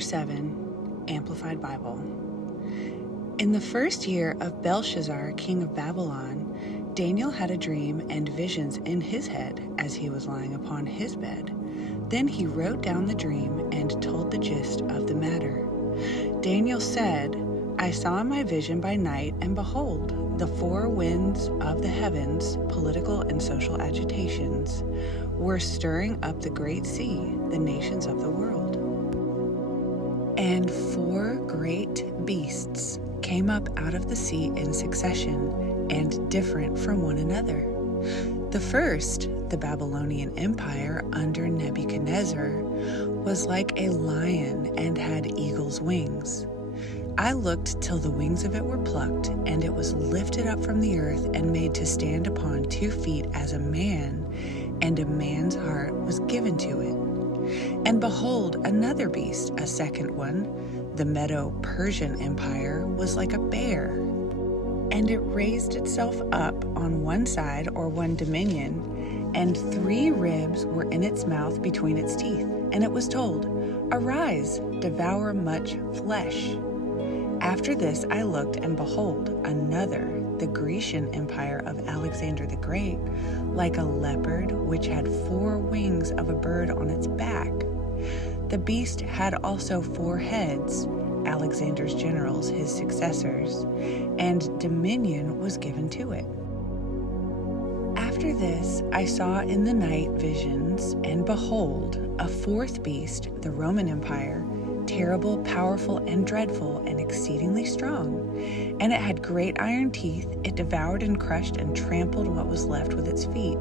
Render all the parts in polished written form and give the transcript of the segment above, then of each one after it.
Chapter 7, Amplified Bible. In the first year of Belshazzar, king of Babylon, Daniel had a dream and visions in his head as he was lying upon his bed. Then he wrote down the dream and told the gist of the matter. Daniel said, I saw in my vision by night, and behold, the four winds of the heavens, political and social agitations, were stirring up the great sea, the nations of the world. And four great beasts came up out of the sea in succession, and different from one another. The first, the Babylonian Empire under Nebuchadnezzar, was like a lion and had eagle's wings. I looked till the wings of it were plucked, and it was lifted up from the earth and made to stand upon 2 feet as a man, and a man's heart was given to it. And behold, another beast, a second one, the Medo-Persian Empire, was like a bear. And it raised itself up on one side, or one dominion, and 3 ribs were in its mouth between its teeth. And it was told, Arise, devour much flesh. After this I looked, and behold, another, the Grecian Empire of Alexander the Great, like a leopard which had 4 wings of a bird on its back. The beast had also 4 heads, Alexander's generals, his successors, and dominion was given to it. After this I saw in the night visions, and behold, a 4th beast, the Roman Empire, terrible, powerful, and dreadful, and exceedingly strong. And it had great iron teeth. It devoured and crushed and trampled what was left with its feet.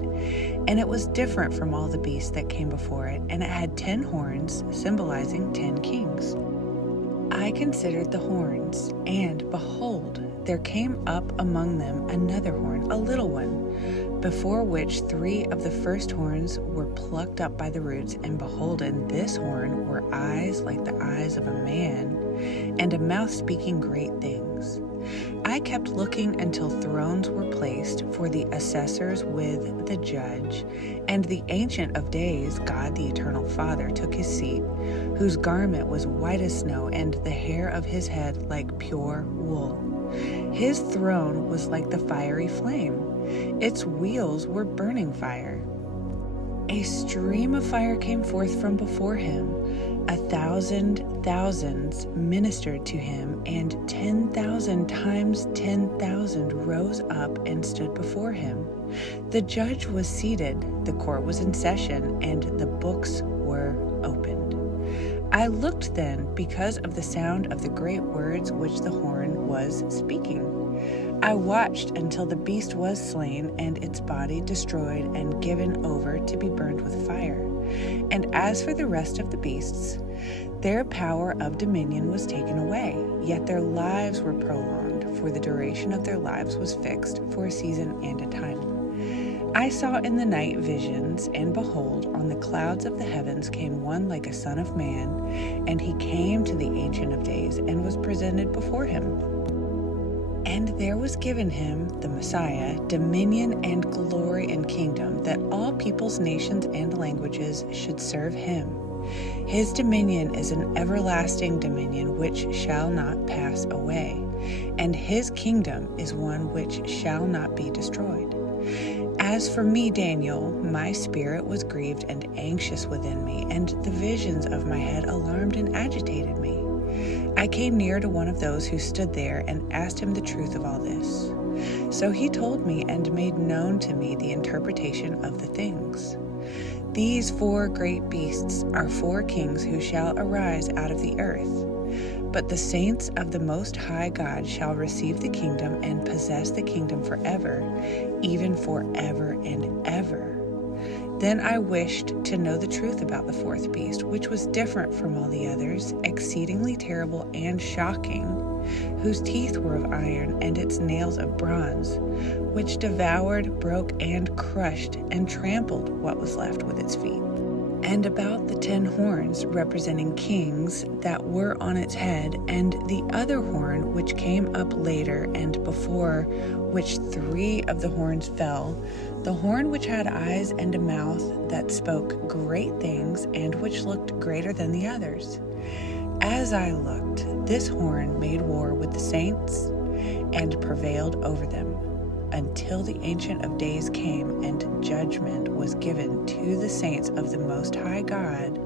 And it was different from all the beasts that came before it, and it had 10 horns, symbolizing 10 kings. I considered the horns, and behold, there came up among them another horn, a little one, before which 3 of the first horns were plucked up by the roots, and behold, in this horn were eyes like the eyes of a man, and a mouth speaking great things. I kept looking until thrones were placed for the assessors with the judge, and the Ancient of Days, God the Eternal Father, took his seat, whose garment was white as snow, and the hair of his head like pure wool. His throne was like the fiery flame. Its wheels were burning fire. A stream of fire came forth from before him. 1,000 thousands ministered to him, and 10,000 times 10,000 rose up and stood before him. The judge was seated, the court was in session, and the books were opened. I looked then because of the sound of the great words which the horn was speaking. I watched until the beast was slain, and its body destroyed and given over to be burned with fire. And as for the rest of the beasts, their power of dominion was taken away, yet their lives were prolonged, for the duration of their lives was fixed for a season and a time. I saw in the night visions, and behold, on the clouds of the heavens came one like a son of man, and he came to the Ancient of Days, and was presented before him. And there was given him, the Messiah, dominion and glory and kingdom, that all peoples, nations, and languages should serve him. His dominion is an everlasting dominion which shall not pass away, and his kingdom is one which shall not be destroyed. As for me, Daniel, my spirit was grieved and anxious within me, and the visions of my head alarmed and agitated me. I came near to one of those who stood there and asked him the truth of all this. So he told me and made known to me the interpretation of the things. These 4 great beasts are 4 kings who shall arise out of the earth. But the saints of the Most High God shall receive the kingdom and possess the kingdom forever, even forever and ever. Then I wished to know the truth about the 4th beast, which was different from all the others, exceedingly terrible and shocking, whose teeth were of iron and its nails of bronze, which devoured, broke, and crushed, and trampled what was left with its feet. And about the 10 horns representing kings that were on its head, and the other horn which came up later, and before which 3 of the horns fell, the horn which had eyes and a mouth that spoke great things, and which looked greater than the others. As I looked, this horn made war with the saints and prevailed over them, until the Ancient of Days came, and judgment was given to the saints of the Most High God,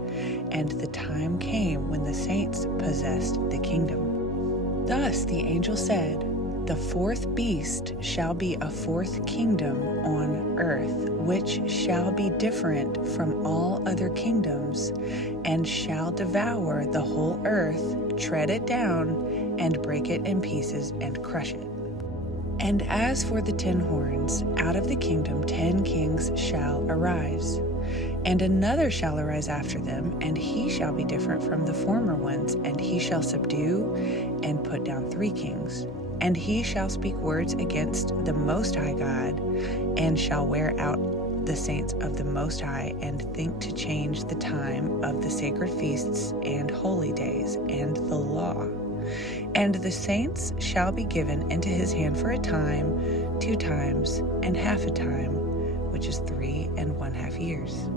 and the time came when the saints possessed the kingdom. Thus the angel said, "The fourth beast shall be a fourth kingdom on earth, which shall be different from all other kingdoms, and shall devour the whole earth, tread it down, and break it in pieces, and crush it. And as for the 10 horns, out of the kingdom 10 kings shall arise. And another shall arise after them, and he shall be different from the former ones, and he shall subdue and put down 3 kings. And he shall speak words against the Most High God, and shall wear out the saints of the Most High, and think to change the time of the sacred feasts and holy days, and the law. And the saints shall be given into his hand for a time, 2 times, and half a time, which is 3 1/2 years.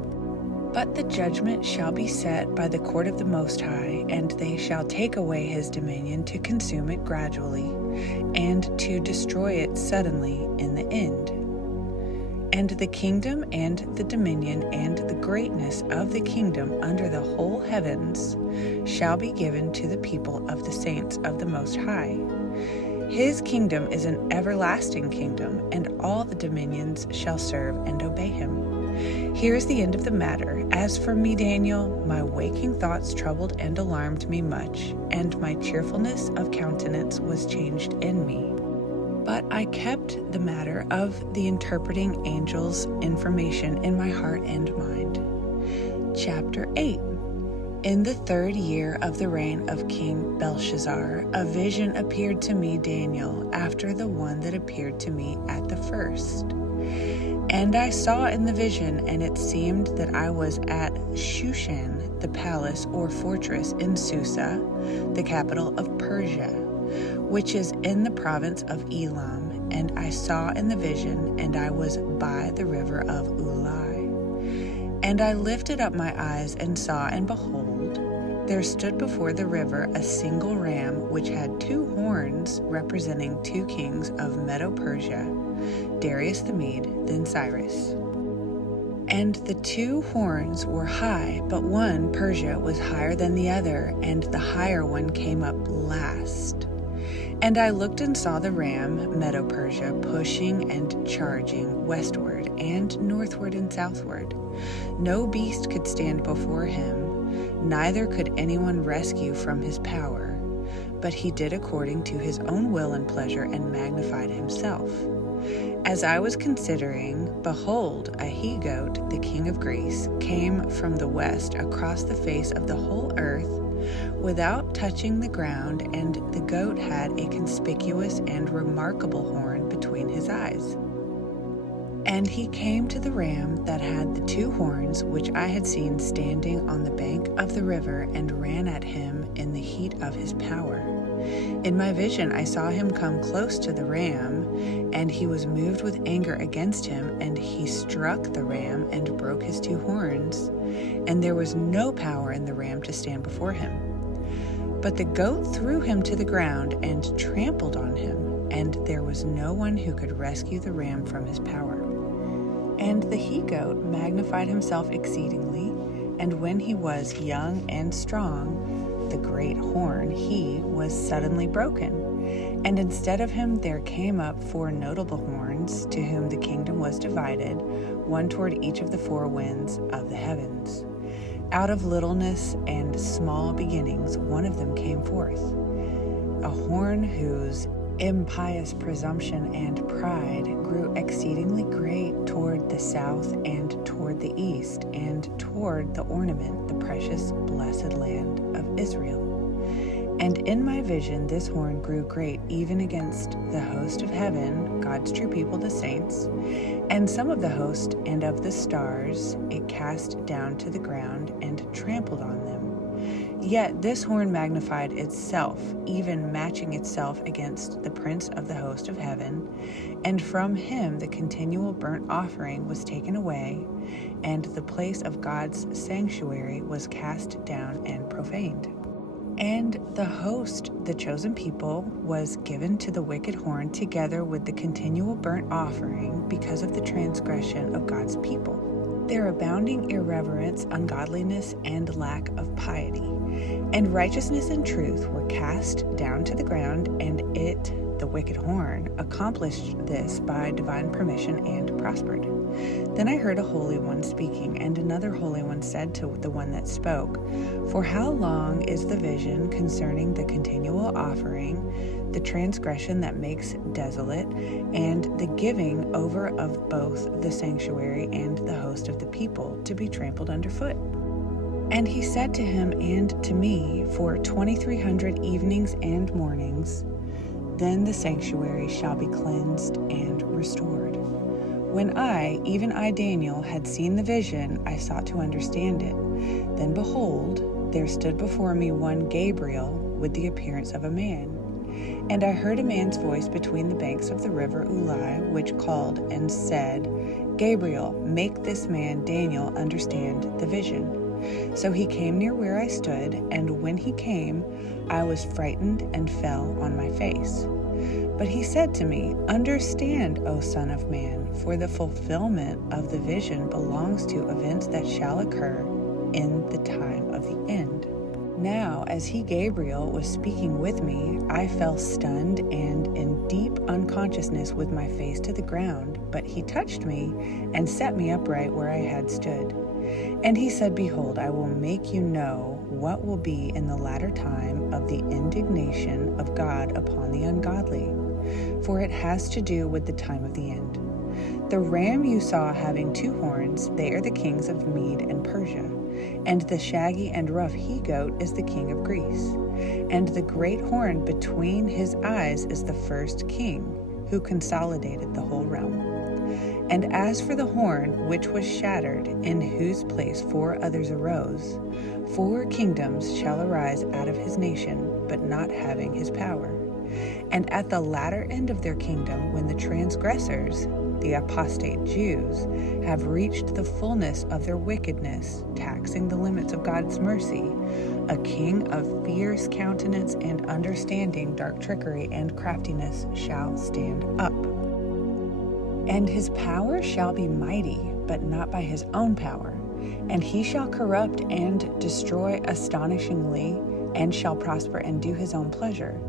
But the judgment shall be set by the court of the Most High, and they shall take away his dominion to consume it gradually, and to destroy it suddenly in the end. And the kingdom and the dominion and the greatness of the kingdom under the whole heavens shall be given to the people of the saints of the Most High. His kingdom is an everlasting kingdom, and all the dominions shall serve and obey him. Here is the end of the matter. As for me, Daniel, my waking thoughts troubled and alarmed me much, and my cheerfulness of countenance was changed in me. But I kept the matter of the interpreting angel's information in my heart and mind. Chapter 8. In the 3rd year of the reign of King Belshazzar, a vision appeared to me, Daniel, after the one that appeared to me at the first. And I saw in the vision, and it seemed that I was at Shushan, the palace or fortress in Susa, the capital of Persia, which is in the province of Elam. And I saw in the vision, and I was by the river of Ulai. And I lifted up my eyes and saw, and behold, there stood before the river a single ram, which had 2 horns, representing 2 kings of Medo-Persia, Darius the Mede, then Cyrus. And the 2 horns were high, but one, Persia, was higher than the other, and the higher one came up last. And I looked and saw the ram, Medo-Persia, pushing and charging westward and northward and southward. No beast could stand before him, neither could anyone rescue from his power. But he did according to his own will and pleasure, and magnified himself. As I was considering, behold, a he-goat, the king of Greece, came from the west across the face of the whole earth, without touching the ground, and the goat had a conspicuous and remarkable horn between his eyes. And he came to the ram that had the 2 horns, which I had seen standing on the bank of the river, and ran at him in the heat of his power. In my vision I saw him come close to the ram, and he was moved with anger against him, and he struck the ram and broke his 2 horns, and there was no power in the ram to stand before him. But the goat threw him to the ground and trampled on him, and there was no one who could rescue the ram from his power. And the he-goat magnified himself exceedingly, and when he was young and strong, the great horn, he was suddenly broken. And instead of him there came up 4 notable horns, to whom the kingdom was divided, one toward each of the 4 winds of the heavens. Out of littleness and small beginnings, one of them came forth, a horn whose impious presumption and pride grew exceedingly great toward the south and toward the east, and toward the ornament, the precious blessed land of Israel. And in my vision this horn grew great, even against the host of heaven, God's true people, the saints, and some of the host and of the stars it cast down to the ground and trampled on them. Yet this horn magnified itself, even matching itself against the prince of the host of heaven, and from him the continual burnt offering was taken away, and the place of God's sanctuary was cast down and profaned. And the host, the chosen people, was given to the wicked horn together with the continual burnt offering because of the transgression of God's people, their abounding irreverence, ungodliness, and lack of piety. And righteousness and truth were cast down to the ground, and it, the wicked horn, accomplished this by divine permission and prospered. Then I heard a holy one speaking, and another holy one said to the one that spoke, "For how long is the vision concerning the continual offering, the transgression that makes desolate, and the giving over of both the sanctuary and the host of the people to be trampled underfoot?" And he said to him and to me, "For 2,300 evenings and mornings, then the sanctuary shall be cleansed and restored." When I, even I, Daniel, had seen the vision, I sought to understand it. Then behold, there stood before me one Gabriel with the appearance of a man. And I heard a man's voice between the banks of the river Ulai, which called and said, "Gabriel, make this man Daniel understand the vision." So he came near where I stood, and when he came, I was frightened and fell on my face. But he said to me, "Understand, O Son of Man, for the fulfillment of the vision belongs to events that shall occur in the time of the end." Now, as he, Gabriel, was speaking with me, I fell stunned and in deep unconsciousness with my face to the ground, but he touched me and set me upright where I had stood. And he said, "Behold, I will make you know what will be in the latter time of the indignation of God upon the ungodly, for it has to do with the time of the end. The ram you saw having 2 horns, they are the kings of Mede and Persia, and the shaggy and rough he-goat is the king of Greece, and the great horn between his eyes is the first king, who consolidated the whole realm. And as for the horn which was shattered, in whose place 4 others arose, 4 kingdoms shall arise out of his nation, but not having his power. And at the latter end of their kingdom, when the transgressors, the apostate Jews, have reached the fullness of their wickedness, taxing the limits of God's mercy, a king of fierce countenance and understanding dark trickery and craftiness shall stand up. And his power shall be mighty, but not by his own power. And he shall corrupt and destroy astonishingly, and shall prosper and do his own pleasure.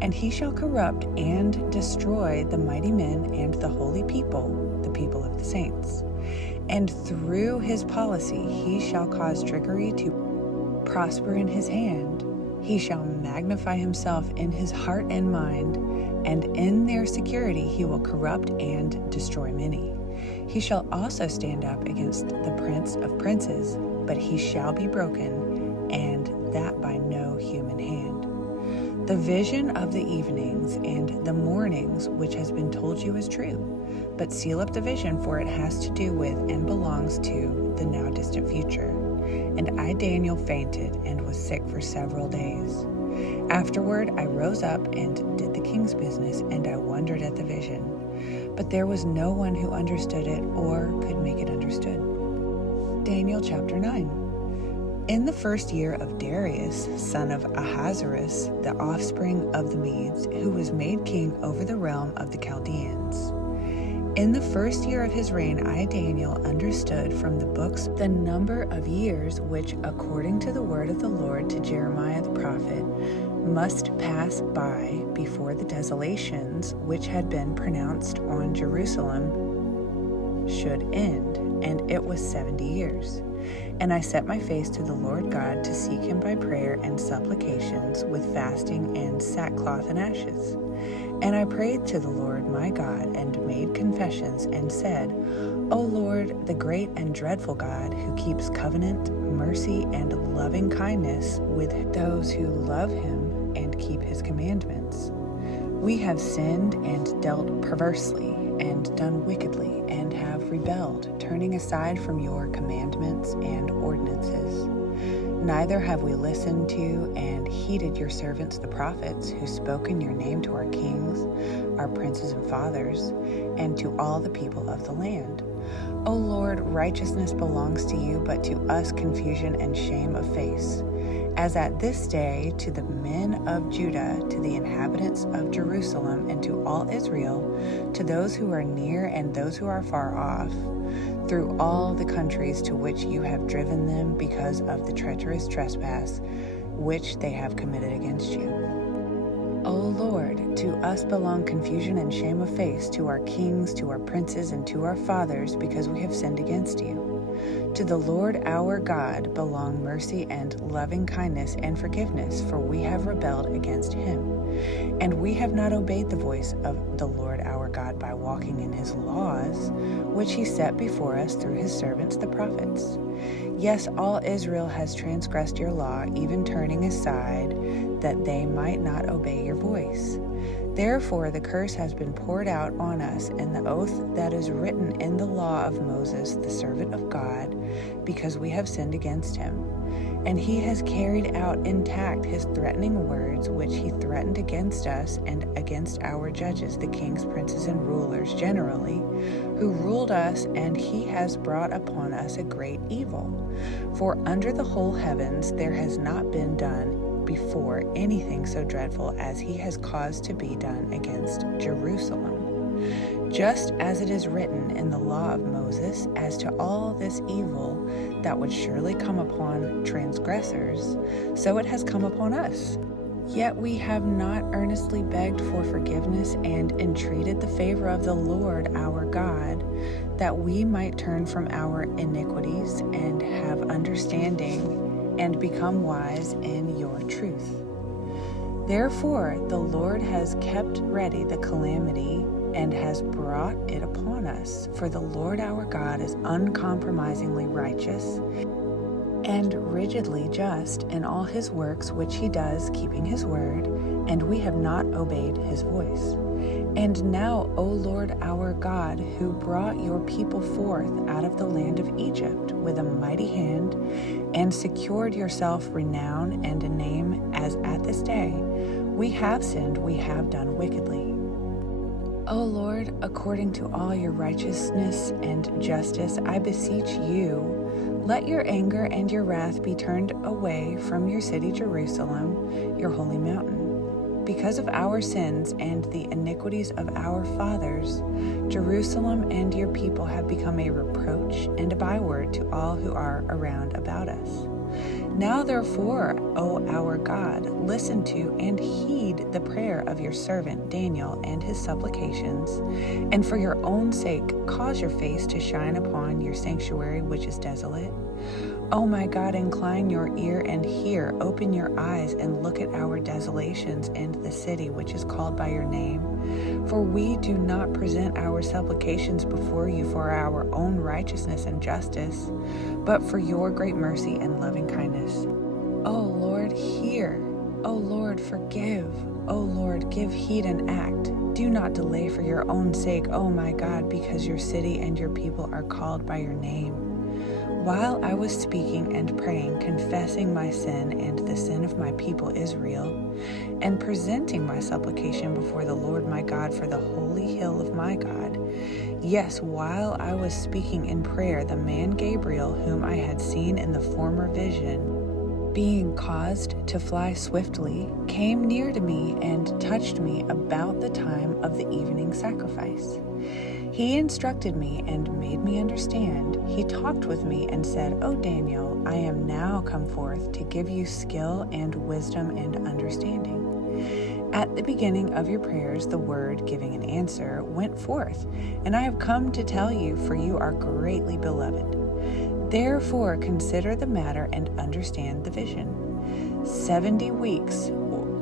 And he shall corrupt and destroy the mighty men and the holy people, the people of the saints. And through his policy he shall cause trickery to prosper in his hand. He shall magnify himself in his heart and mind, and in their security he will corrupt and destroy many. He shall also stand up against the prince of princes, but he shall be broken, and that by no human hand. The vision of the evenings and the mornings which has been told you is true, but seal up the vision, for it has to do with and belongs to the now distant future. And I, Daniel, fainted and was sick for several days. Afterward I rose up and did the king's business, and I wondered at the vision. But there was no one who understood it or could make it understood. Daniel chapter 9. In the first year of Darius, son of Ahasuerus, the offspring of the Medes, who was made king over the realm of the Chaldeans. In the first year of his reign, I, Daniel, understood from the books the number of years which, according to the word of the Lord to Jeremiah the prophet, must pass by before the desolations which had been pronounced on Jerusalem should end, and it was 70 years. And I set my face to the Lord God to seek him by prayer and supplications with fasting and sackcloth and ashes. And I prayed to the Lord my God and made confessions and said, O Lord, the great and dreadful God, who keeps covenant, mercy, and loving kindness with those who love him and keep his commandments. We have sinned and dealt perversely and done wickedly and have rebelled, turning aside from your commandments and ordinances. Neither have we listened to and heeded your servants the prophets, who spoke in your name to our kings, our princes and fathers, and to all the people of the land. O Lord, righteousness belongs to you, but to us confusion and shame of face. as at this day to the men of Judah, to the inhabitants of Jerusalem, and to all Israel, to those who are near and those who are far off, through all the countries to which you have driven them because of the treacherous trespass which they have committed against you. O Lord, to us belong confusion and shame of face, to our kings, to our princes, and to our fathers, because we have sinned against you. To the Lord our God belong mercy and loving kindness and forgiveness, for we have rebelled against him. And we have not obeyed the voice of the Lord our God by walking in his laws, which he set before us through his servants the prophets. Yes, all Israel has transgressed your law, even turning aside, that they might not obey your voice. Therefore the curse has been poured out on us, and the oath that is written in the law of Moses, the servant of God, because we have sinned against him. And he has carried out intact his threatening words, which he threatened against us and against our judges, the kings, princes, and rulers generally, who ruled us, and he has brought upon us a great evil. For under the whole heavens there has not been done before anything so dreadful as he has caused to be done against Jerusalem. Just as it is written in the law of Moses, as to all this evil that would surely come upon transgressors, so it has come upon us. Yet we have not earnestly begged for forgiveness and entreated the favor of the Lord our God, that we might turn from our iniquities and have understanding and become wise in your truth. Therefore the Lord has kept ready the calamity and has brought it upon us. For the Lord our God is uncompromisingly righteous and rigidly just in all his works which he does, keeping his word, and we have not obeyed his voice. And now, O Lord our God, who brought your people forth out of the land of Egypt with a mighty hand, and secured yourself renown and a name as at this day, we have sinned, we have done wickedly. O Lord, according to all your righteousness and justice, I beseech you, let your anger and your wrath be turned away from your city Jerusalem, your holy mountain. Because of our sins and the iniquities of our fathers, Jerusalem and your people have become a reproach and a byword to all who are around about us. Now therefore, O our God, listen to and heed the prayer of your servant Daniel and his supplications, and for your own sake cause your face to shine upon your sanctuary which is desolate. O my God, incline your ear and hear, open your eyes and look at our desolations and the city which is called by your name. For we do not present our supplications before you for our own righteousness and justice, but for your great mercy and loving kindness. O Lord, hear. O Lord, forgive. O Lord, give heed and act. Do not delay for your own sake, O my God, because your city and your people are called by your name. While I was speaking and praying, confessing my sin and the sin of my people Israel, and presenting my supplication before the Lord my God for the holy hill of my God, yes, while I was speaking in prayer, the man Gabriel, whom I had seen in the former vision, being caused to fly swiftly, came near to me and touched me about the time of the evening sacrifice. He instructed me and made me understand. He talked with me and said, O Daniel, I am now come forth to give you skill and wisdom and understanding. At the beginning of your prayers, the word giving an answer went forth, and I have come to tell you, for you are greatly beloved. Therefore consider the matter and understand the vision. 70 weeks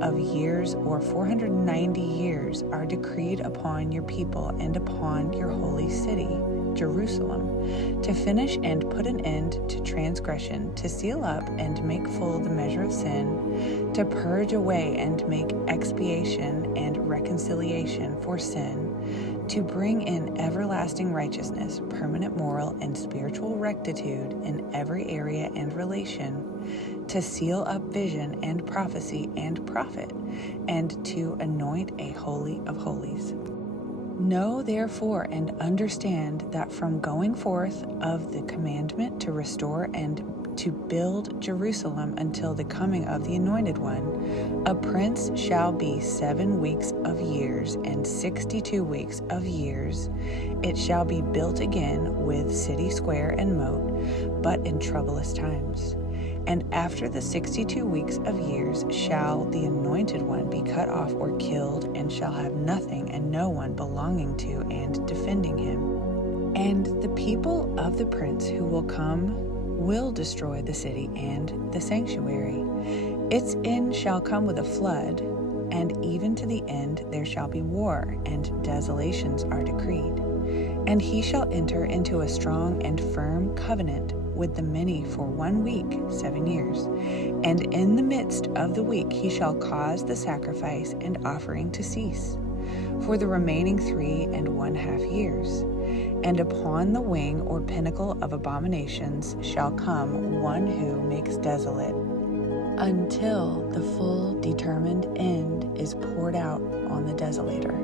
of years, or 490 years, are decreed upon your people and upon your holy city, Jerusalem, to finish and put an end to transgression, to seal up and make full the measure of sin, to purge away and make expiation and reconciliation for sin, to bring in everlasting righteousness, permanent moral and spiritual rectitude in every area and relation, to seal up vision and prophecy and prophet, and to anoint a holy of holies. Know therefore and understand that from going forth of the commandment to restore and to build Jerusalem until the coming of the Anointed One. A prince shall be 7 weeks of years and 62 weeks of years. It shall be built again with city square and moat, but in troublous times. And after the 62 weeks of years shall the Anointed One be cut off or killed, and shall have nothing and no one belonging to and defending him. And the people of the prince who will come will destroy the city and the sanctuary. Its end shall come with a flood, and even to the end there shall be war, and desolations are decreed. And he shall enter into a strong and firm covenant with the many for 1 week, 7 years. And in the midst of the week he shall cause the sacrifice and offering to cease for the remaining 3½ years. And upon the wing or pinnacle of abominations shall come one who makes desolate, until the full determined end is poured out on the desolator.